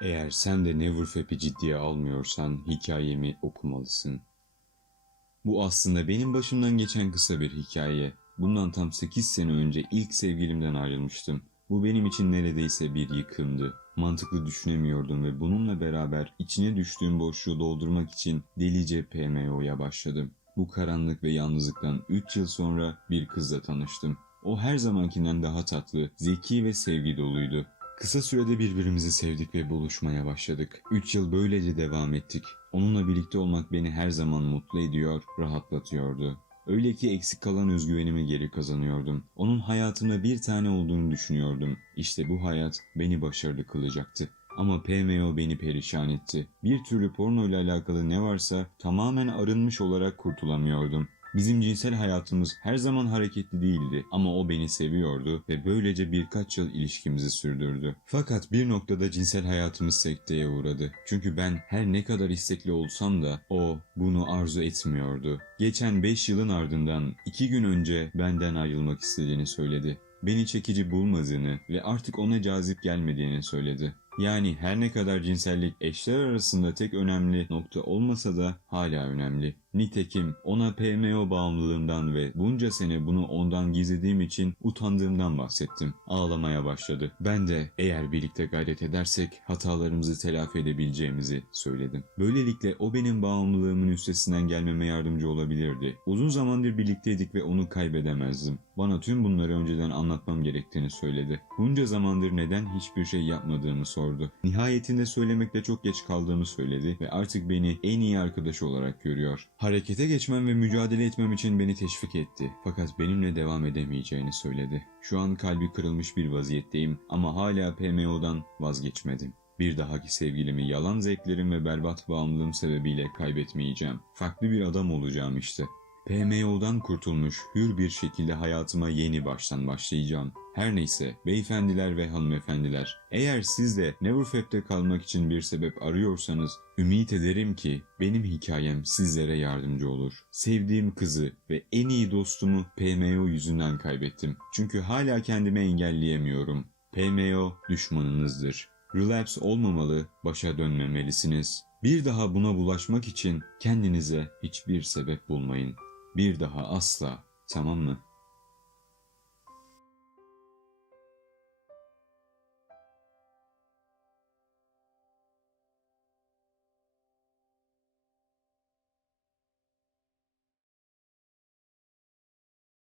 Eğer sen de Neverfap'i ciddiye almıyorsan hikayemi okumalısın. Bu aslında benim başımdan geçen kısa bir hikaye. Bundan tam 8 sene önce ilk sevgilimden ayrılmıştım. Bu benim için neredeyse bir yıkımdı. Mantıklı düşünemiyordum ve bununla beraber içine düştüğüm boşluğu doldurmak için delice PMO'ya başladım. Bu karanlık ve yalnızlıktan 3 yıl sonra bir kızla tanıştım. O her zamankinden daha tatlı, zeki ve sevgi doluydu. Kısa sürede birbirimizi sevdik ve buluşmaya başladık. 3 yıl böylece devam ettik. Onunla birlikte olmak beni her zaman mutlu ediyor, rahatlatıyordu. Öyle ki eksik kalan özgüvenimi geri kazanıyordum. Onun hayatımda bir tane olduğunu düşünüyordum. İşte bu hayat beni başarılı kılacaktı. Ama PMO beni perişan etti. Bir türlü porno ile alakalı ne varsa tamamen arınmış olarak kurtulamıyordum. Bizim cinsel hayatımız her zaman hareketli değildi ama o beni seviyordu ve böylece birkaç yıl ilişkimizi sürdürdü. Fakat bir noktada cinsel hayatımız sekteye uğradı. Çünkü ben her ne kadar istekli olsam da o bunu arzu etmiyordu. Geçen 5 yılın ardından 2 gün önce benden ayrılmak istediğini söyledi. Beni çekici bulmadığını ve artık ona cazip gelmediğini söyledi. Yani her ne kadar cinsellik eşler arasında tek önemli nokta olmasa da hala önemli. Nitekim ona PMO bağımlılığımdan ve bunca sene bunu ondan gizlediğim için utandığımdan bahsettim. Ağlamaya başladı. Ben de eğer birlikte gayret edersek hatalarımızı telafi edebileceğimizi söyledim. Böylelikle o benim bağımlılığımın üstesinden gelmeme yardımcı olabilirdi. Uzun zamandır birlikteydik ve onu kaybedemezdim. Bana tüm bunları önceden anlatmam gerektiğini söyledi. Bunca zamandır neden hiçbir şey yapmadığımı sordu. Nihayetinde söylemekte çok geç kaldığımı söyledi ve artık beni en iyi arkadaşı olarak görüyor. Harekete geçmem ve mücadele etmem için beni teşvik etti. Fakat benimle devam edemeyeceğini söyledi. Şu an kalbi kırılmış bir vaziyetteyim ama hala PMO'dan vazgeçmedim. Bir dahaki sevgilimi yalan zevklerim ve berbat bağımlılığım sebebiyle kaybetmeyeceğim. Farklı bir adam olacağım işte. PMO'dan kurtulmuş hür bir şekilde hayatıma yeni baştan başlayacağım. Her neyse beyefendiler ve hanımefendiler eğer siz de Neverfap'te kalmak için bir sebep arıyorsanız ümit ederim ki benim hikayem sizlere yardımcı olur. Sevdiğim kızı ve en iyi dostumu PMO yüzünden kaybettim. Çünkü hala kendimi engelleyemiyorum. PMO düşmanınızdır. Relapse olmamalı, başa dönmemelisiniz. Bir daha buna bulaşmak için kendinize hiçbir sebep bulmayın. Bir daha asla, tamam mı?